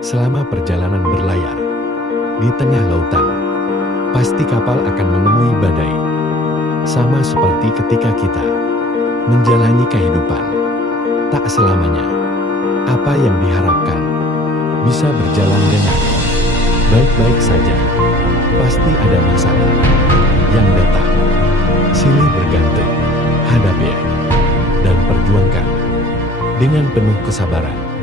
Selama perjalanan berlayar di tengah lautan, pasti kapal akan menemui badai. Sama seperti ketika kita menjalani kehidupan, tak selamanya apa yang diharapkan bisa berjalan dengan baik-baik saja. Pasti ada masalah yang datang. Silih berganti, hadapi dan perjuangkan dengan penuh kesabaran.